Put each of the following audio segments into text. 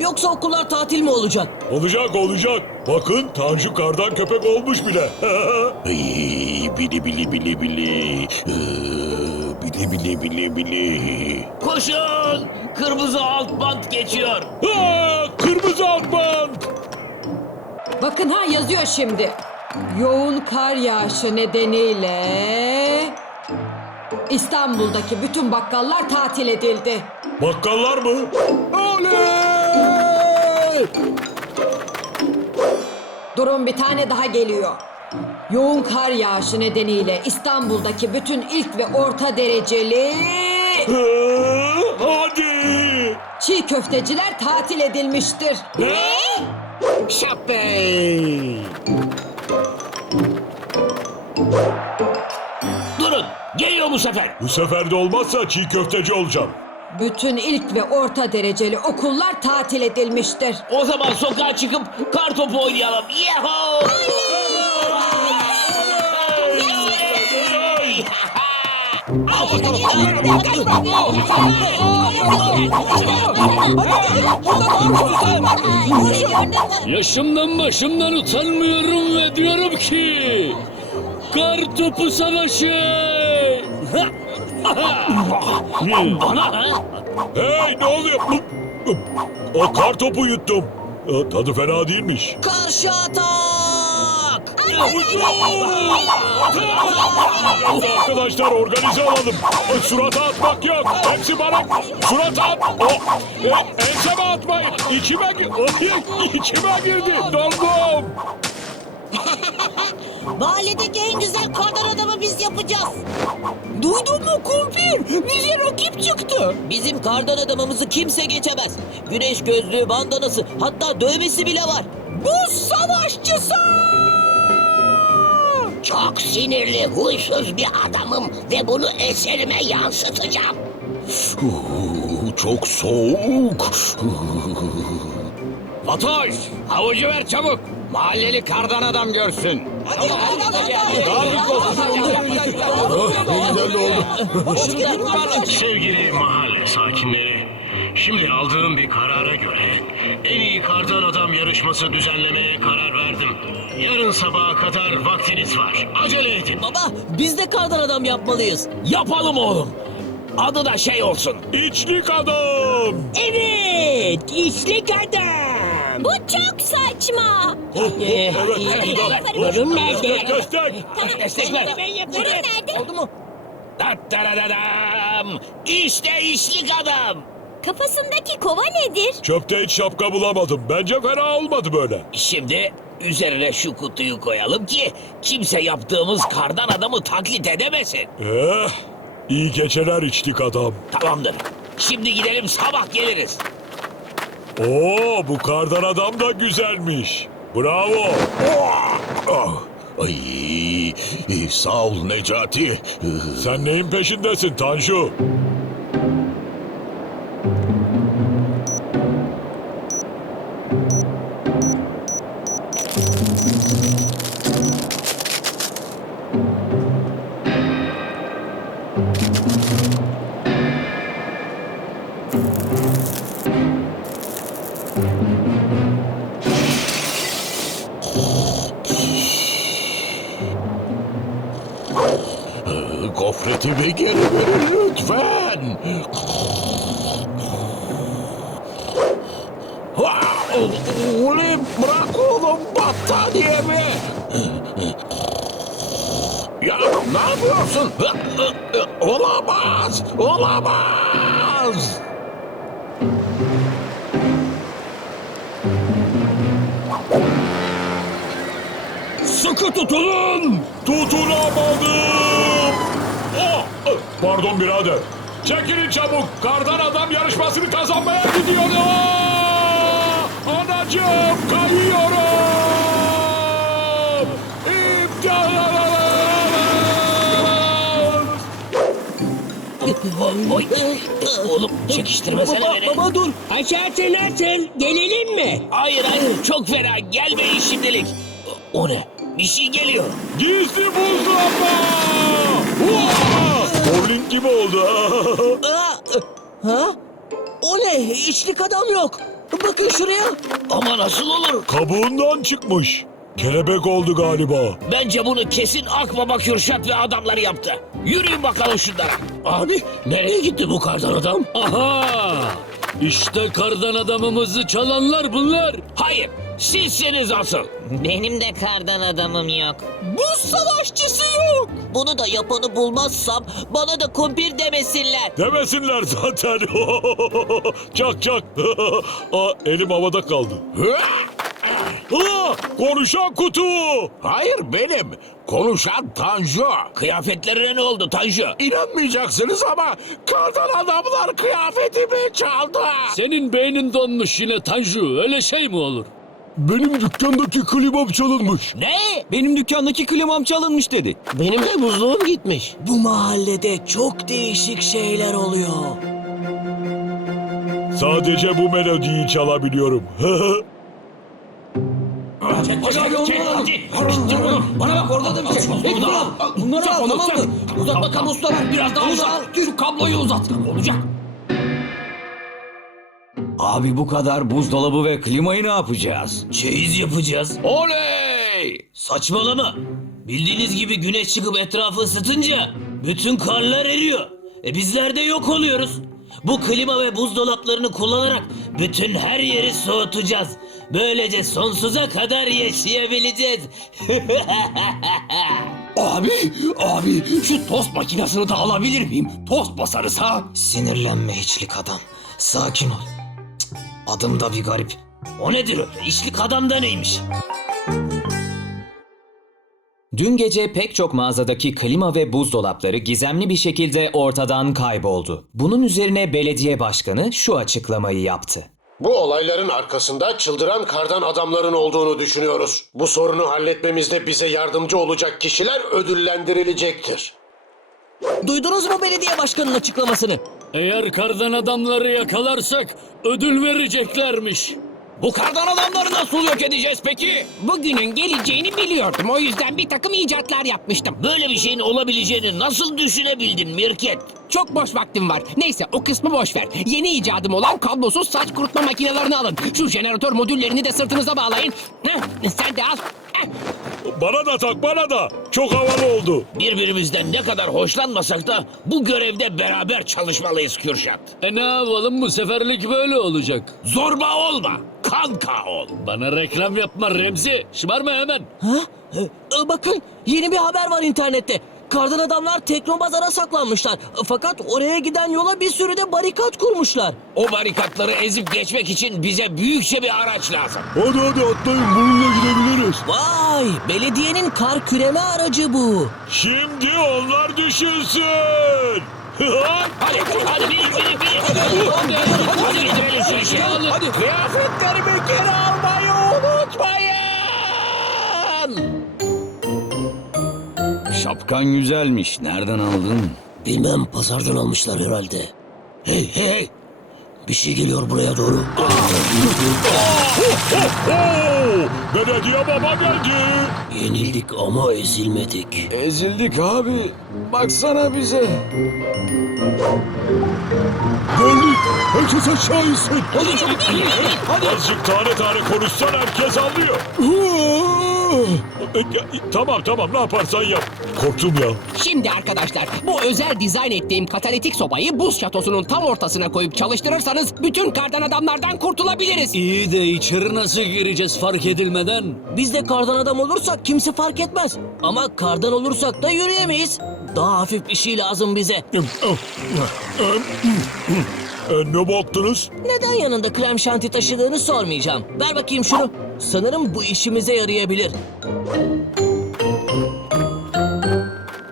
Yoksa okullar tatil mi olacak? Olacak olacak. Bakın Tanju kardan köpek olmuş bile. Ay, bili bili bili bili. Ee, Bili bili bili bili. Koşun! Kırmızı alt bant geçiyor. Aa, kırmızı alt bant. Bakın ha yazıyor şimdi. Yoğun kar yağışı nedeniyle İstanbul'daki bütün bakkallar tatil edildi. Bakkallar mı? Oley! Durun bir tane daha geliyor. Yoğun kar yağışı nedeniyle İstanbul'daki bütün ilk ve orta dereceli hadi. çiğ köfteciler tatil edilmiştir. Ne? Şapey. Durun! Geliyor bu sefer. Bu sefer de olmazsa çiğ köfteci olacağım. Bütün ilk ve orta dereceli okullar tatil edilmiştir. O zaman sokağa çıkıp kar topu oynayalım. Yahoo! Yaşımdan başımdan utanmıyorum ve diyorum ki... Kar topu savaşı! Bana ha? Hey ne oluyor? O kar topu yuttum. Aa, Tadı fena değilmiş. Karşı atak! Arkadaşlar organize olalım. E, Surata atmak yok. Hepsi bana. Surata at. O, e, enseme atmayın. İçime, gi- içime girdi. Dondum. Mahalledeki en güzel kardan adamı biz yapacağız. Duydun mu kumpir? Bize rakip çıktı. Bizim kardan adamımızı kimse geçemez. Güneş gözlüğü, bandanası, hatta dövmesi bile var. Buz savaşçısı! Çok sinirli, huysuz bir adamım ve bunu eserime yansıtacağım. Çok soğuk. Fatoş! Havucu ver çabuk! Mahalleli kardan adam görsün. Sevgili mahalle sakinleri, şimdi aldığım bir karara göre en iyi kardan adam yarışması düzenlemeye karar verdim. Yarın sabaha kadar vaktiniz var. Acele edin. Baba, biz de kardan adam yapmalıyız. Yapalım oğlum. Adı da şey olsun. İçlik adam. Evet, içlik adam. Bu çok saçma. Oh, oh, evet. iyi, burada. Oh, Ürün nerede? Destek destek. Destek ver. Ben yaparım. nerede? Oldu mu? Dattararadam. İşte işlik adam. Kafasındaki kova nedir? Çöpte hiç şapka bulamadım. Bence fena olmadı böyle. Şimdi üzerine şu kutuyu koyalım ki kimse yaptığımız kardan adamı taklit edemesin. Eh, iyi geceler içlik adam. Tamamdır. Şimdi gidelim sabah geliriz. Oo, bu kardan adam da güzelmiş. Bravo. Ah, Ay, sağ ol Necati. Sen neyin peşindesin Tanju? Gofretimi geri verin lütfen. Ha, bırak oğlum battaniyemi. Ya ne yapıyorsun? Olamaz, olamaz. Sıkı tutunun! Tutunamadım! Oh, eh, pardon birader. Çekilin çabuk. Kardan adam yarışmasını kazanmaya gidiyor. Aa! Anacığım kayıyorum. İmdat! Oy. Oğlum çekiştirmesene Baba, beni. baba dur. Açıl açıl. Gelelim mi? Hayır hayır çok fena gelmeyin şimdilik. O ne? Bir şey geliyor. Gizli buzdolabı! Vaa! Bowling gibi oldu. Aa, ha? O ne? İçlik adam yok. Bakın şuraya. Ama nasıl olur? Kabuğundan çıkmış. Kelebek oldu galiba. Bence bunu kesin Akbaba Kürşat ve adamları yaptı. Yürüyün bakalım şunlara. Abi nereye gitti bu kardan adam? Aha! İşte kardan adamımızı çalanlar bunlar. Hayır sizsiniz asıl. Benim de kardan adamım yok. Buz savaşçısı yok. Bunu da yapanı bulmazsam bana da kumpir demesinler. Demesinler zaten. çak çak. Aa, elim havada kaldı. Aa, konuşan kutu. Hayır benim. Konuşan Tanju. Kıyafetlerine ne oldu Tanju? İnanmayacaksınız ama kardan adamlar kıyafetimi çaldı. Senin beynin donmuş yine Tanju. Öyle şey mi olur? Benim dükkandaki klimam çalınmış. Ne? Benim dükkandaki klimam çalınmış dedi. Benim de buzluğum gitmiş. Bu mahallede çok değişik şeyler oluyor. Sadece bu melodiyi çalabiliyorum. Çek, çek, çek. Bana bak orada da bir şey. Lan. Bunları al tamam mı? Uzat bakalım usta. Biraz daha uzat. Şu kabloyu uzat. Olacak. Abi bu kadar buzdolabı ve klimayı ne yapacağız? Çeyiz yapacağız. Oley! Saçmalama. Bildiğiniz gibi güneş çıkıp etrafı ısıtınca bütün karlar eriyor. E bizler de yok oluyoruz. Bu klima ve buzdolaplarını kullanarak bütün her yeri soğutacağız. Böylece sonsuza kadar yaşayabileceğiz. Abi, abi şu tost makinesini de alabilir miyim? Tost basarız ha. Sinirlenme içlik adam. Sakin ol. Adım da bir garip. o nedir öyle? İşlik adam da neymiş? Dün gece pek çok mağazadaki klima ve buzdolapları gizemli bir şekilde ortadan kayboldu. Bunun üzerine belediye başkanı şu açıklamayı yaptı. Bu olayların arkasında çıldıran kardan adamların olduğunu düşünüyoruz. Bu sorunu halletmemizde bize yardımcı olacak kişiler ödüllendirilecektir. Duydunuz mu belediye başkanının açıklamasını? Eğer kardan adamları yakalarsak ödül vereceklermiş. Bu kardan adamları nasıl yok edeceğiz peki? Bugünün geleceğini biliyordum. O yüzden bir takım icatlar yapmıştım. Böyle bir şeyin olabileceğini nasıl düşünebildin Mirket? Çok boş vaktim var. Neyse o kısmı boş ver. Yeni icadım olan kablosuz saç kurutma makinelerini alın. Şu jeneratör modüllerini de sırtınıza bağlayın. Heh, sen de al. Bana da tak bana da. Çok havalı oldu. Birbirimizden ne kadar hoşlanmasak da bu görevde beraber çalışmalıyız Kürşat. E ne yapalım bu seferlik böyle olacak. Zorba olma, kanka ol. Bana reklam yapma Remzi. Şımarma hemen. Ha? E, e, bakın yeni bir haber var internette. Kardan adamlar Teknobazar'a saklanmışlar. Fakat oraya giden yola bir sürü de barikat kurmuşlar. O barikatları ezip geçmek için bize büyükçe bir araç lazım. Hadi hadi atlayın bununla gidebiliriz. Vay belediyenin kar küreme aracı bu. Şimdi onlar düşünsün. Hadi, hadi bin, bin, bin. Hadi, hadi gidelim şu işe. Hadi. Kıyafetlerimi geri almayı unutmayın. Şapkan güzelmiş. Nereden aldın? Bilmem pazardan almışlar herhalde. Hey hey hey. Bir şey geliyor buraya doğru. Belediye baba geldi. Yenildik ama ezilmedik. Ezildik abi. Baksana bize. Geldik. Herkes aşağı insin. Azıcık tane tane konuşsan herkes anlıyor. Tamam tamam ne yaparsan yap. Korktum ya. Şimdi arkadaşlar bu özel dizayn ettiğim katalitik sobayı buz şatosunun tam ortasına koyup çalıştırırsanız bütün kardan adamlardan kurtulabiliriz. İyi de içeri nasıl gireceğiz fark edilmeden? Biz de kardan adam olursak kimse fark etmez. Ama kardan olursak da yürüyemeyiz. Daha hafif bir şey lazım bize. E, ne baktınız? Neden yanında krem şanti taşıdığını sormayacağım. Ver bakayım şunu. Sanırım bu işimize yarayabilir.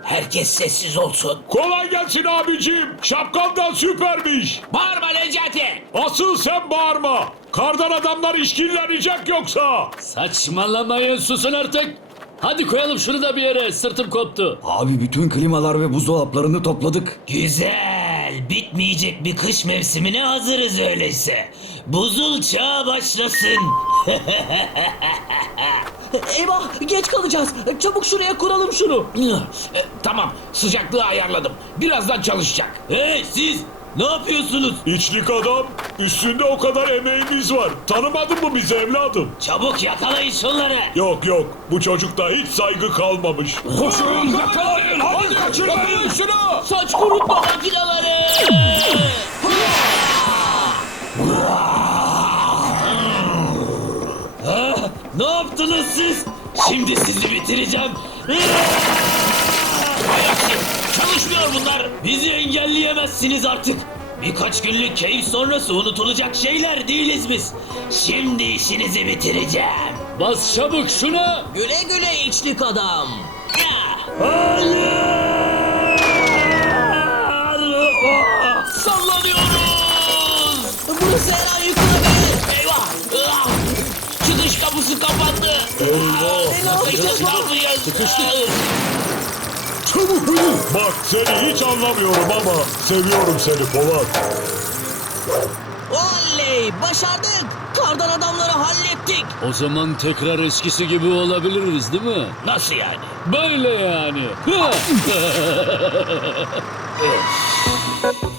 Herkes sessiz olsun. Kolay gelsin abicim. Şapkan da süpermiş. Bağırma Necati. Asıl sen bağırma. Kardan adamlar işkillenecek yoksa. Saçmalamayın susun artık. Hadi koyalım şunu da bir yere sırtım koptu. Abi bütün klimalar ve buzdolaplarını topladık. Güzel. Bitmeyecek bir kış mevsimine hazırız öyleyse. Buzul çağı başlasın. Eyvah geç kalacağız. Çabuk şuraya kuralım şunu. E, tamam sıcaklığı ayarladım. Birazdan çalışacak. Hey siz Ne yapıyorsunuz? İçlik adam, üstünde o kadar emeğimiz var. Tanımadın mı bizi evladım? Çabuk yakalayın şunları. Yok yok, bu çocukta hiç saygı kalmamış. Koşun yakalayın hadi kaçırmayın şunu. Saç kurutma makineleri. Ne yaptınız siz? Şimdi sizi bitireceğim. Çalışmıyor bunlar. Bizi engelleyemezsiniz artık. Birkaç günlük keyif sonrası unutulacak şeyler değiliz biz. Şimdi işinizi bitireceğim. Bas çabuk şuna. Güle güle içlik adam. Burası her an yıkılabilir. Eyvah. Ah! Çıkış kapısı kapandı. Eyvah! Çıkış ne yapacağız? Bak seni hiç anlamıyorum ama seviyorum seni Polat. Oley! Başardık. Kardan adamları hallettik. O zaman tekrar eskisi gibi olabiliriz değil mi? Nasıl yani? Böyle yani.